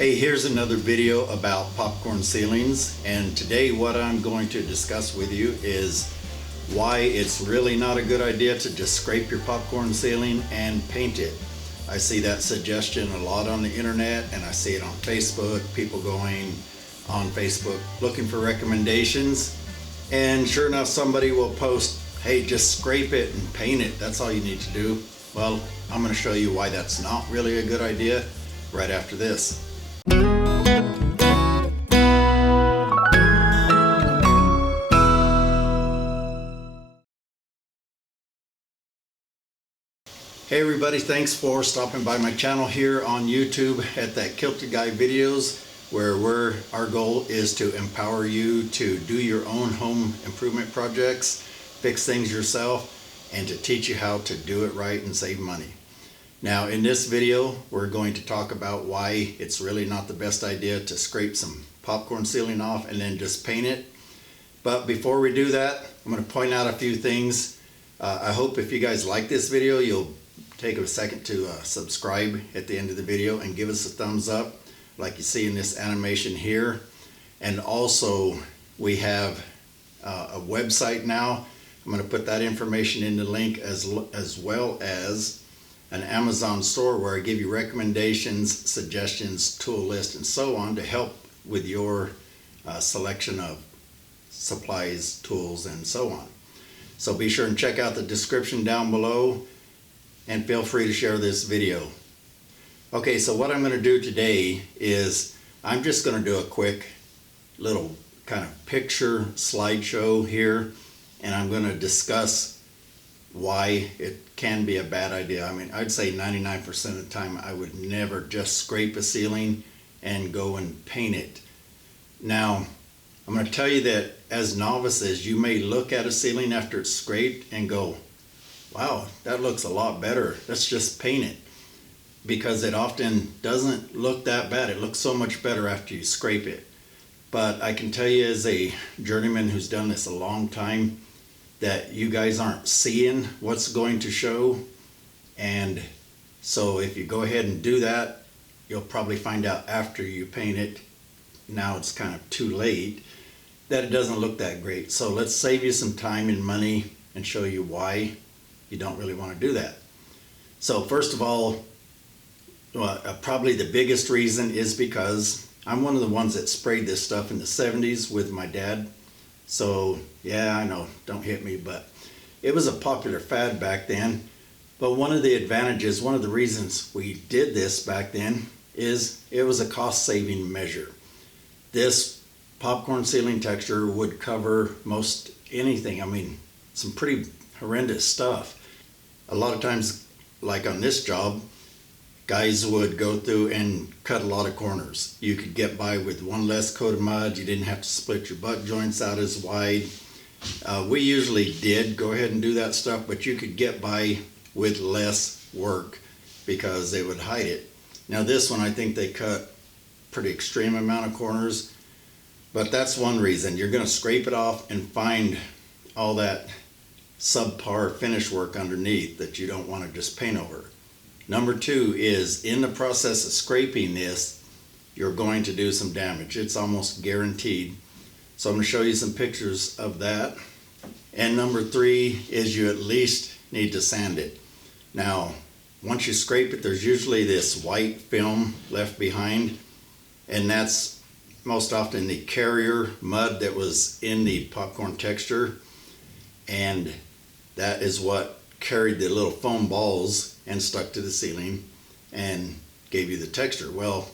Hey, here's another video about popcorn ceilings, and today what I'm going to discuss with you is why it's really not a good idea to just scrape your popcorn ceiling and paint it. I see that suggestion a lot on the internet, and I see it on Facebook, people going on Facebook looking for recommendations, and sure enough somebody will post, hey, just scrape it and paint it, that's all you need to do. Well, I'm going to show you why that's not really a good idea right after this. Hey everybody, thanks for stopping by my channel here on YouTube at that Kilted Guy videos, where our goal is to empower you to do your own home improvement projects, fix things yourself, and to teach you how to do it right and save money. Now in this video we're going to talk about why it's really not the best idea to scrape some popcorn ceiling off and then just paint it. But before we do that, I'm going to point out a few things. I hope if you guys like this video, you'll take a second to subscribe at the end of the video and give us a thumbs up like you see in this animation here. And also we have a website now. I'm going to put that information in the link as well as an Amazon store where I give you recommendations, suggestions, tool list, and so on to help with your selection of supplies, tools, and so on. So be sure and check out the description down below and feel free to share this video. Okay, so what I'm going to do today is I'm just going to do a quick little kind of picture slideshow here, and I'm going to discuss why it can be a bad idea. I mean, I'd say 99% of the time I would never just scrape a ceiling and go and paint it. Now, I'm going to tell you that as novices, you may look at a ceiling after it's scraped and go, wow, that looks a lot better, let's just paint it. Because it often doesn't look that bad. It looks so much better after you scrape it. But I can tell you as a journeyman who's done this a long time that you guys aren't seeing what's going to show. And so if you go ahead and do that, you'll probably find out after you paint it, now it's kind of too late, that it doesn't look that great. So let's save you some time and money and show you why you don't really want to do that. So first of all, probably the biggest reason is because I'm one of the ones that sprayed this stuff in the 70s with my dad. So yeah, I know, don't hit me, but it was a popular fad back then. But one of the advantages, one of the reasons we did this back then is it was a cost-saving measure. This popcorn ceiling texture would cover most anything. I mean, some pretty horrendous stuff. A lot of times, like on this job, guys would go through and cut a lot of corners. You could get by with one less coat of mud. You didn't have to split your butt joints out as wide. We usually did go ahead and do that stuff, but you could get by with less work because they would hide it. Now this one, I think they cut pretty extreme amount of corners, but that's one reason. You're going to scrape it off and find all that subpar finish work underneath that you don't want to just paint over. Number two is in the process of scraping this, you're going to do some damage. It's almost guaranteed. So I'm going to show you some pictures of that. And number three is you at least need to sand it. Now, once you scrape it, there's usually this white film left behind, and that's most often the carrier mud that was in the popcorn texture, and that is what carried the little foam balls and stuck to the ceiling and gave you the texture. Well,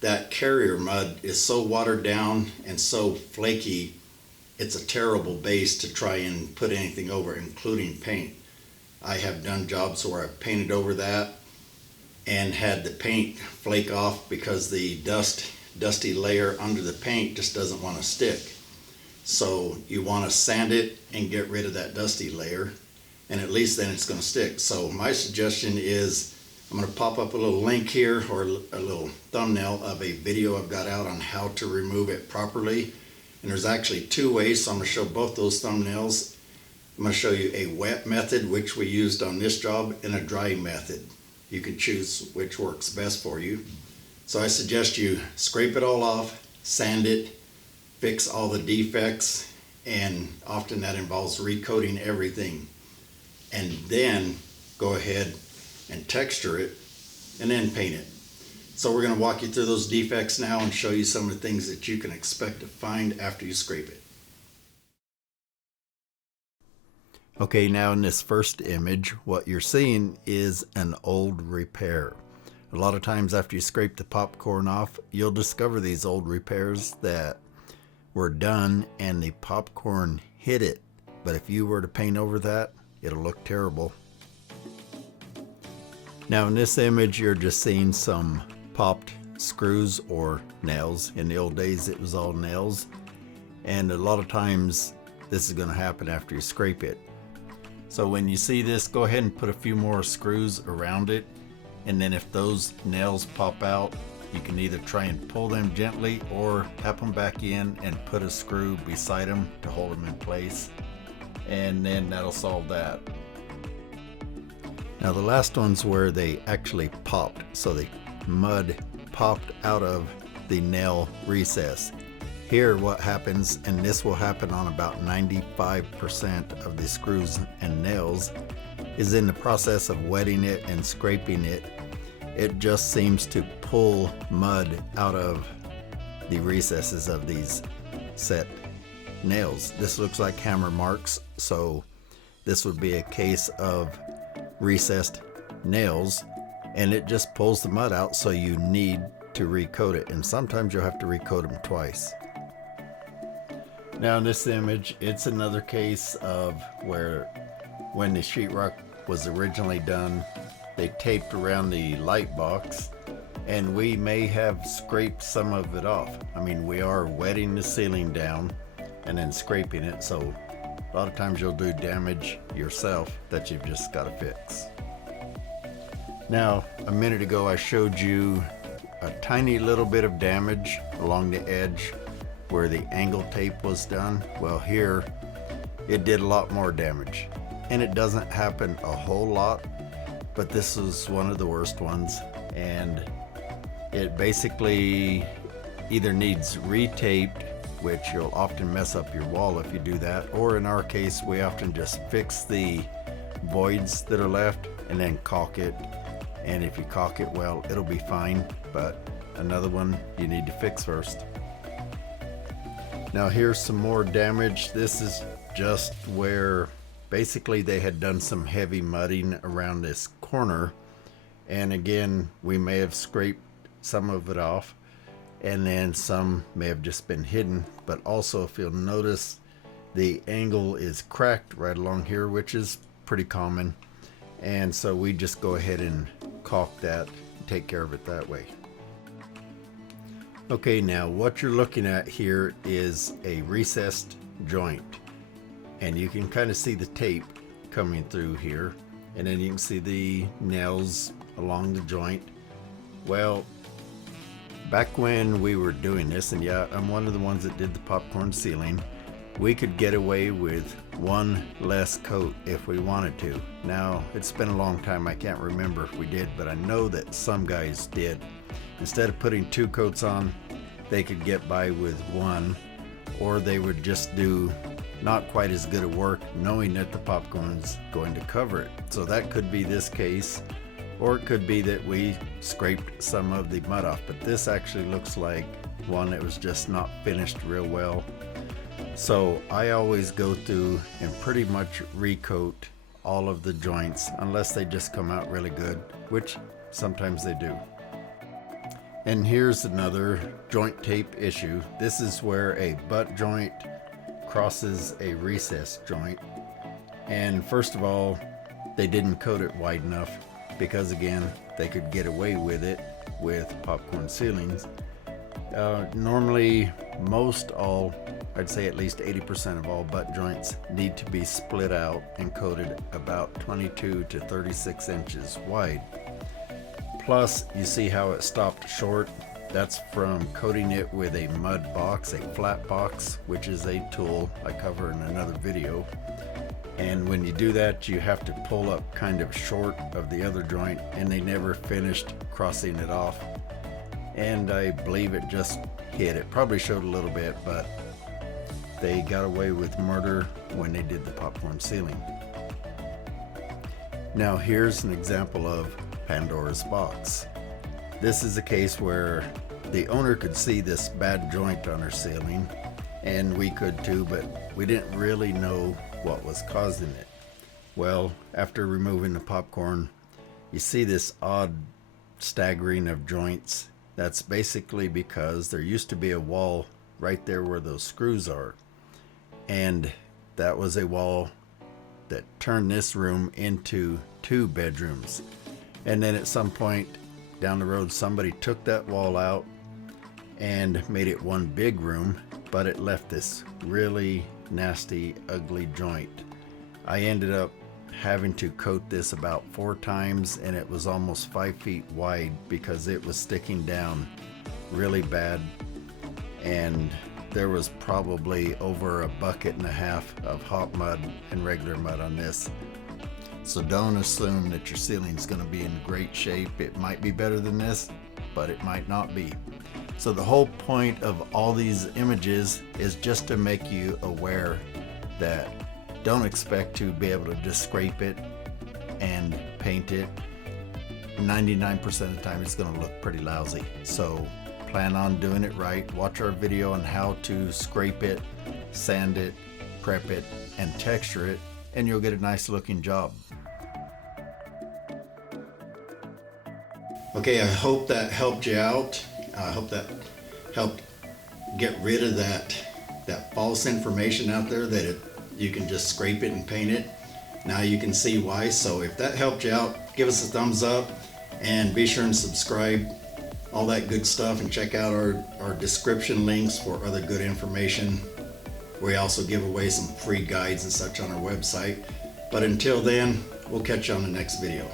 that carrier mud is so watered down and so flaky, it's a terrible base to try and put anything over, including paint. I have done jobs where I've painted over that and had the paint flake off because the dusty layer under the paint just doesn't want to stick. So you want to sand it and get rid of that dusty layer, and at least then it's going to stick. So my suggestion is I'm going to pop up a little link here, or a little thumbnail of a video I've got out on how to remove it properly. And there's actually two ways, so I'm going to show both those thumbnails. I'm going to show you a wet method, which we used on this job, and a dry method. You can choose which works best for you. So I suggest you scrape it all off, sand it, fix all the defects, and often that involves recoating everything. And then go ahead and texture it and then paint it. So we're going to walk you through those defects now and show you some of the things that you can expect to find after you scrape it. Okay, now in this first image, what you're seeing is an old repair. A lot of times after you scrape the popcorn off, you'll discover these old repairs that were done and the popcorn hit it. But if you were to paint over that, it'll look terrible. Now in this image, you're just seeing some popped screws or nails. In the old days, it was all nails. And a lot of times this is going to happen after you scrape it. So when you see this, go ahead and put a few more screws around it. And then if those nails pop out, you can either try and pull them gently or tap them back in and put a screw beside them to hold them in place. And then that'll solve that. Now the last one's where they actually popped. So the mud popped out of the nail recess. Here what happens, and this will happen on about 95% of the screws and nails, is in the process of wetting it and scraping it, it just seems to pull mud out of the recesses of these set nails. This looks like hammer marks, so this would be a case of recessed nails, and it just pulls the mud out, so you need to recoat it, and sometimes you'll have to recoat them twice. Now in this image, it's another case of where when the sheetrock was originally done, they taped around the light box, and we may have scraped some of it off. I mean, we are wetting the ceiling down and then scraping it, so a lot of times you'll do damage yourself that you've just got to fix. Now, a minute ago I showed you a tiny little bit of damage along the edge where the angle tape was done. Well, here it did a lot more damage, and it doesn't happen a whole lot, but this is one of the worst ones, and it basically either needs retaped, which you'll often mess up your wall if you do that, or in our case we often just fix the voids that are left and then caulk it, and if you caulk it well, it'll be fine, but another one you need to fix first. Now here's some more damage. This is just where basically they had done some heavy mudding around this corner, and again we may have scraped some of it off, and then some may have just been hidden. But also, if you'll notice, the angle is cracked right along here, which is pretty common, and so we just go ahead and caulk that and take care of it that way. Okay, now what you're looking at here is a recessed joint, and you can kind of see the tape coming through here, and then you can see the nails along the joint. Well, back when we were doing this, and yeah, I'm one of the ones that did the popcorn ceiling, we could get away with one less coat if we wanted to. Now, it's been a long time, I can't remember if we did, but I know that some guys did. Instead of putting 2 coats on, they could get by with 1, or they would just do not quite as good a work knowing that the popcorn's going to cover it. So that could be this case, or it could be that we scraped some of the mud off, but this actually looks like one that was just not finished real well. So I always go through and pretty much recoat all of the joints unless they just come out really good, which sometimes they do. And here's another joint tape issue. This is where a butt joint crosses a recess joint, and first of all, they didn't coat it wide enough, because again, they could get away with it with popcorn ceilings. Normally, I'd say at least 80% of all butt joints need to be split out and coated about 22 to 36 inches wide. Plus, you see how it stopped short? That's from coating it with a mud box, a flat box, which is a tool I cover in another video. And when you do that, you have to pull up kind of short of the other joint, and they never finished crossing it off. and I believe it just hit. It probably showed a little bit, but they got away with murder when they did the popcorn ceiling. Now here's an example of Pandora's box. This is a case where the owner could see this bad joint on her ceiling, and we could too, but we didn't really know what was causing it. Well, after removing the popcorn, you see this odd staggering of joints. That's basically because there used to be a wall right there where those screws are, and that was a wall that turned this room into 2 bedrooms. And then at some point down the road, somebody took that wall out and made it 1 big room, but it left this really nasty, ugly joint. I ended up having to coat this about 4 times, and it was almost 5 feet wide because it was sticking down really bad, and there was probably over 1.5 buckets of hot mud and regular mud on this. So don't assume that your ceiling's going to be in great shape. It might be better than this, but it might not be. So the whole point of all these images is just to make you aware that don't expect to be able to just scrape it and paint it. 99% of the time it's going to look pretty lousy. So plan on doing it right. Watch our video on how to scrape it, sand it, prep it, and texture it, and you'll get a nice looking job. Okay, I hope that helped you out. I hope that helped get rid of that false information out there that you can just scrape it and paint it. Now you can see why. So if that helped you out, give us a thumbs up and be sure and subscribe, all that good stuff, and check out our description links for other good information. We also give away some free guides and such on our website. But until then, we'll catch you on the next video.